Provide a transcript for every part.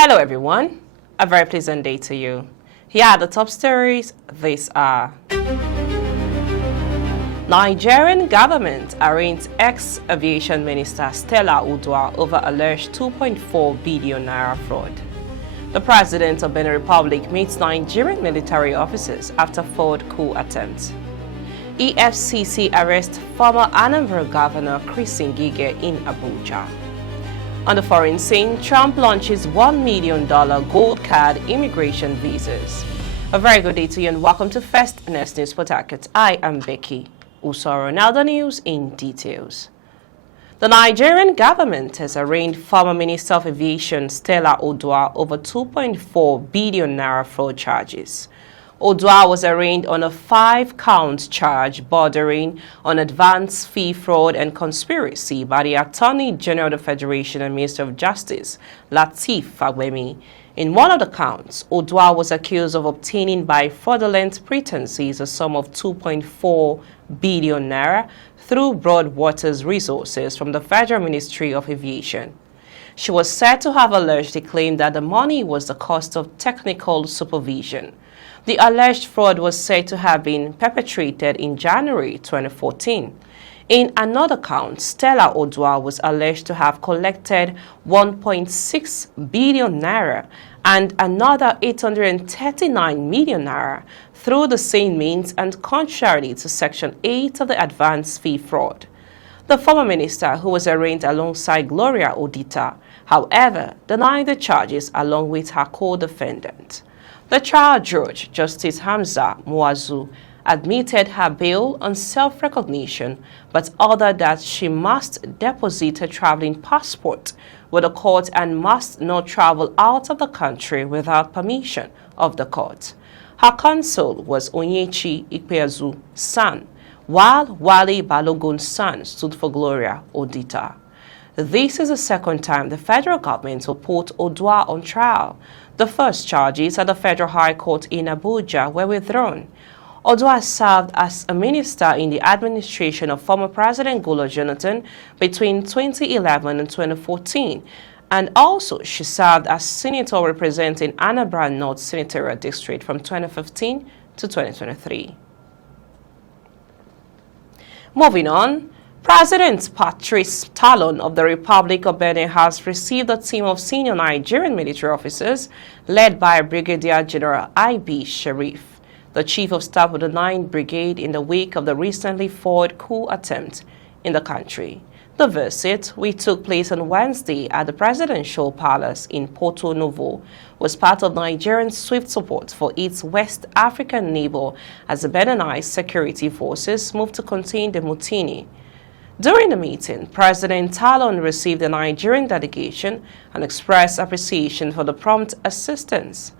Hello everyone, a very pleasant day to you. Here are the top stories. These are: Nigerian government arraigns ex-aviation minister Stella Oduah over alleged 2.4 billion naira fraud. The president of Benin Republic meets Nigerian military officers after failed coup attempt. EFCC arrests former Anambra Governor Ngige in Abuja. On the foreign scene, Trump launches $1 million gold card immigration visas. A very good day to you and welcome to First News Potaket. I am Becky Usoro. Now the news in details. The Nigerian government has arraigned former Minister of Aviation Stella Oduah over 2.4 billion naira fraud charges. Oduah was arraigned on a 5-count charge bordering on advance fee fraud and conspiracy by the Attorney General of the Federation and Minister of Justice, Lateef Fagbemi. In one of the counts, Oduah was accused of obtaining by fraudulent pretenses a sum of 2.4 billion naira through Broadwater's resources from the Federal Ministry of Aviation. She was said to have allegedly claimed that the money was the cost of technical supervision. The alleged fraud was said to have been perpetrated in January 2014. In another count, Stella Oduah was alleged to have collected 1.6 billion naira and another 839 million naira through the same means and contrary to Section 8 of the Advance Fee Fraud. The former minister, who was arraigned alongside Gloria Odita, however, denied the charges along with her co-defendant. The trial judge, Justice Hamza Muazu, admitted her bail on self-recognition, but ordered that she must deposit her traveling passport with the court and must not travel out of the country without permission of the court. Her counsel was Onyechi Ikpeazu San, while Wale Balogun's son stood for Gloria Odita. This is the second time the federal government will put Oduah on trial. The first charges at the Federal High Court in Abuja were withdrawn. Oduah served as a minister in the administration of former President Goodluck Jonathan between 2011 and 2014, and also she served as senator representing Anambra North Senatorial District from 2015 to 2023. Moving on, President Patrice Talon of the Republic of Benin has received a team of senior Nigerian military officers led by Brigadier General I.B. Sharif, the Chief of Staff of the 9th Brigade, in the wake of the recently foiled coup attempt in the country. The visit, which took place on Wednesday at the Presidential Palace in Porto Novo, was part of Nigeria's swift support for its West African neighbor as the Beninite security forces moved to contain the mutiny. During the meeting, President Talon received the Nigerian delegation and expressed appreciation for the prompt assistance.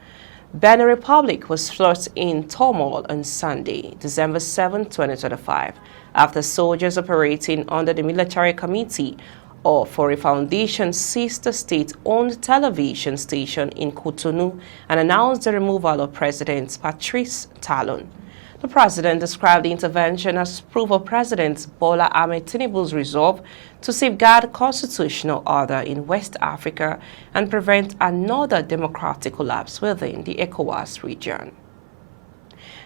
Benin Republic was thrust in turmoil on Sunday, December 7, 2025, after soldiers operating under the Military Committee for a Foundation seized the state-owned television station in Cotonou and announced the removal of President Patrice Talon. The president described the intervention as proof of President Bola Ahmed Tinubu's resolve to safeguard constitutional order in West Africa and prevent another democratic collapse within the ECOWAS region.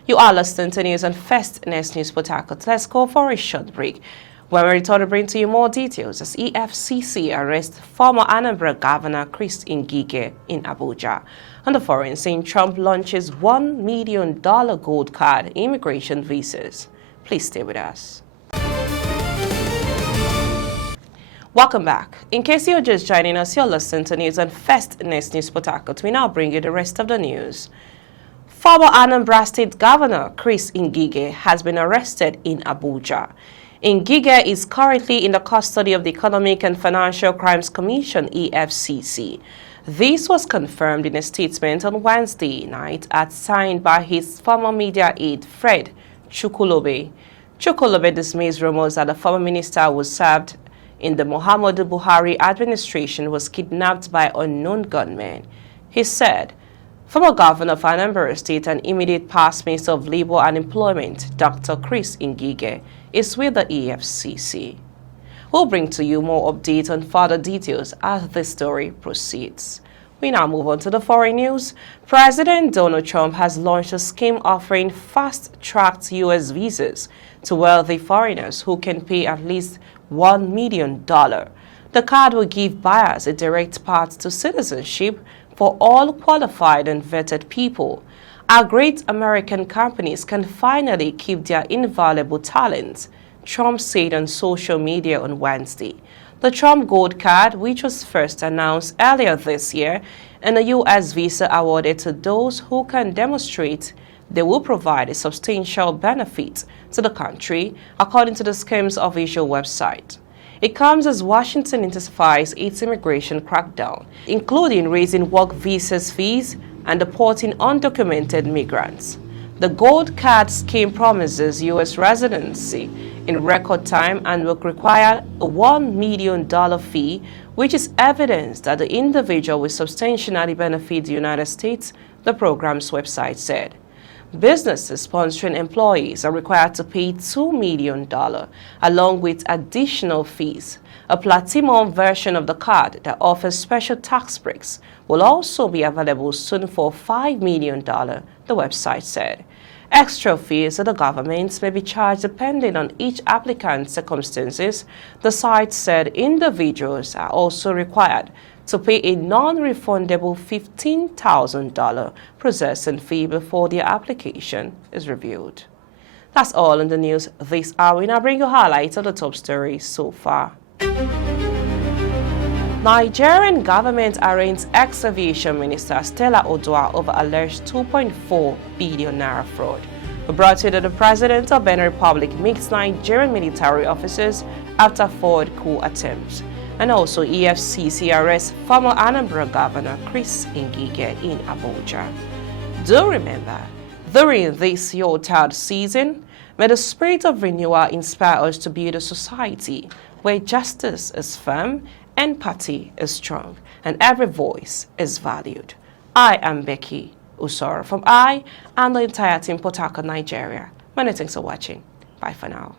You are listening to news on First News Potaket. Let's go for a short break. When we return to bring to you more details as EFCC arrests former Anambra Governor Ngige in Abuja. On the foreign scene, Trump launches $1 million gold card immigration visas. Please stay with us. Welcome back. In case you're just joining us, you're listening to news on First News Potaket. We now bring you the rest of the news. Former Anambra State Governor Ngige has been arrested in Abuja. Ngige is currently in the custody of the Economic and Financial Crimes Commission, EFCC. This was confirmed in a statement on Wednesday night signed by his former media aide, Fred Chukwulobe. Chukwulobe dismissed rumors that the former minister who served in the Muhammadu Buhari administration was kidnapped by unknown gunmen. He said, former governor of Anambra State and immediate past Minister of Labor and Employment, Dr. Ngige, is with the EFCC. We'll bring to you more updates on further details as this story proceeds. We now move on to the foreign news. President Donald Trump has launched a scheme offering fast-tracked U.S. visas to wealthy foreigners who can pay at least $1 million. The card will give buyers a direct path to citizenship for all qualified and vetted people. Our great American companies can finally keep their invaluable talents, Trump said on social media on Wednesday. The Trump Gold Card, which was first announced earlier this year, and a U.S. visa awarded to those who can demonstrate they will provide a substantial benefit to the country, according to the scheme's official website. It comes as Washington intensifies its immigration crackdown, including raising work visas fees and deporting undocumented migrants. The Gold Card scheme promises U.S. residency in record time and will require a $1 million fee, which is evidence that the individual will substantially benefit the United States, the program's website said. Businesses sponsoring employees are required to pay $2 million, along with additional fees. A platinum version of the card that offers special tax breaks will also be available soon for $5 million, the website said. Extra fees to the government may be charged depending on each applicant's circumstances. The site said individuals are also required to pay a non-refundable $15,000 processing fee before their application is reviewed. That's all in the news this hour. We now bring you highlights of the top stories so far. Nigerian government arraigns ex-aviation minister Stella Oduah over alleged 2.4 billion naira fraud. We brought you that the president of Benin Republic meets Nigerian military officers after forward coup attempts. And also EFCC arrests former Anambra Governor Ngige in Abuja. Do remember, during this Yuletide season, may the spirit of renewal inspire us to build a society where justice is firm, empathy is strong, and every voice is valued. I am Becky Usoro from I and the entire team Port Harcourt, Nigeria. Many thanks for watching. Bye for now.